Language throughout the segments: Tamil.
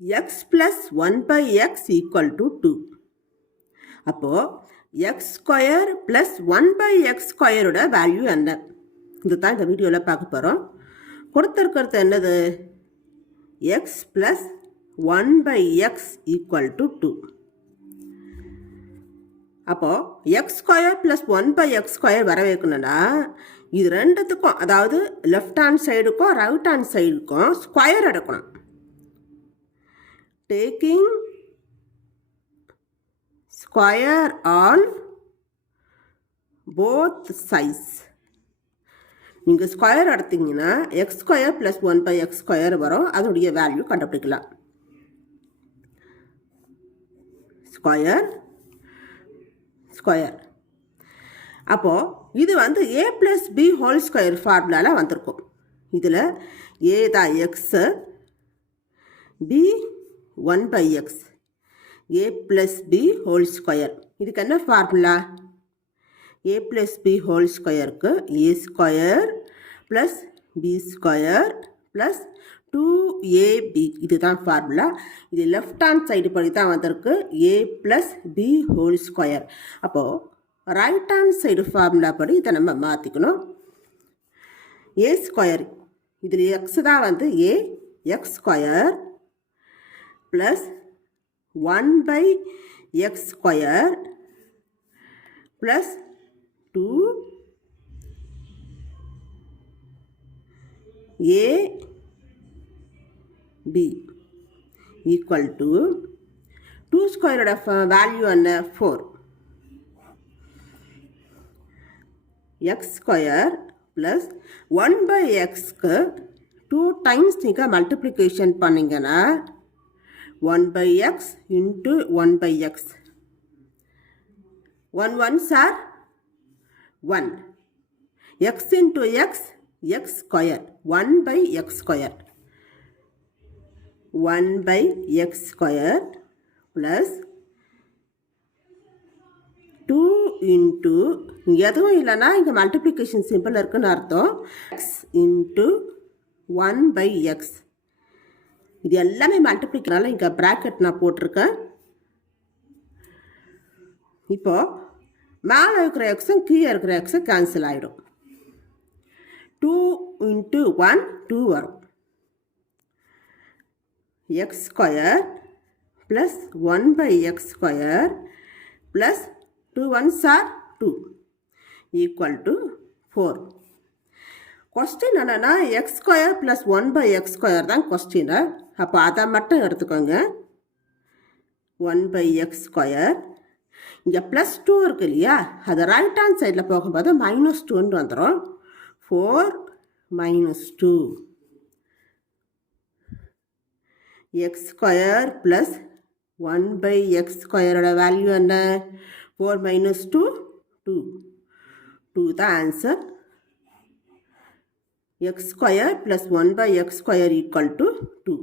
x plus 1 by x equal to 2. அப்போது x square plus 1 by x ஸ்கொயரோட வேல்யூ என்ன? இது தான் இந்த வீடியோவில் பார்க்க போகிறோம். கொடுத்துருக்கிறது என்னது? X plus 1 by x equal to 2. அப்போது x square plus 1 by x square வர வைக்கணும்னா இது ரெண்டுத்துக்கும், அதாவது லெஃப்ட் ஹேண்ட் சைடுக்கும் ரைட் ஹேண்ட் சைடுக்கும் ஸ்கொயர் எடுக்கணும். Taking square on both sides. நீங்கள் ஸ்கொயர் எடுத்தீங்கன்னா x square plus 1 by x square வரும். அதனுடைய வேல்யூ கண்டுபிடிக்கலாம். Square square. அப்போது இது வந்து A plus B whole square ஃபார்முலாவில் வந்திருக்கும். இதில் ஏ தான் x, B 1 by x, a plus b whole square. இதுக்கு என்ன formula? a plus b whole squareக்கு a square plus b square plus 2ab. இதுதான் ஃபார்முலா. இது லெஃப்ட் ஹேண்ட் சைடு படி தான் வந்திருக்கு, a plus b whole square. அப்போது ரைட் ஹேண்ட் சைடு ஃபார்முலா படி இதை நம்ம மாற்றிக்கணும். a ஸ்கொயர், இதில் எக்ஸ் தான் வந்து a, X square plus 1 by x square plus 2 a b equal to 2 square of value and 4. x square plus 1 by x க்கு 2 times நீங்கள் multiplication பண்ணிங்கன்னா 1 by x into 1 by x. 1 ones are 1. x into x, x square. 1 by x square. 1 by x square plus 2 into, எதுவும் இல்லைனா இங்கே மல்டிப்ளிகேஷன் சிம்பிள் இருக்குன்னு அர்த்தம். x into 1 by x. இது எல்லாமே மல்டிப்ளிக்கனால இங்கே ப்ராக்கெட் நான் போட்டிருக்கேன். இப்போது மேலே இருக்கிற எக்ஸும் கீழே இருக்கிற எக்ஸும் கேன்சல் ஆகிடும். 2 into 1 2 வரும். X square plus 1 by x square plus 2 ones are 2 equal to 4. Question என்னென்னா x square plus 1 by x square தான் கொஸ்டினை. அப்போ அதை மட்டும் எடுத்துக்கோங்க. 1 by எக்ஸ் ஸ்கொயர், இங்கே ப்ளஸ் 2 இருக்குது இல்லையா, அது ரைட் ஹேண்ட் சைடில் போகும்போது -2 வந்துடும். 4 - 2 x square plus 1 by x ஸ்கொயரோட வேல்யூ என்ன? 4 - 2 2. 2 தான் answer. X square plus 1 by x square equal to 2.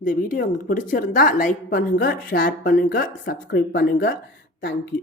இந்த வீடியோ உங்களுக்கு பிடிச்சிருந்தா லைக் பண்ணுங்கள், ஷேர் பண்ணுங்கள், சப்ஸ்கிரைப் பண்ணுங்கள். தேங்க்யூ.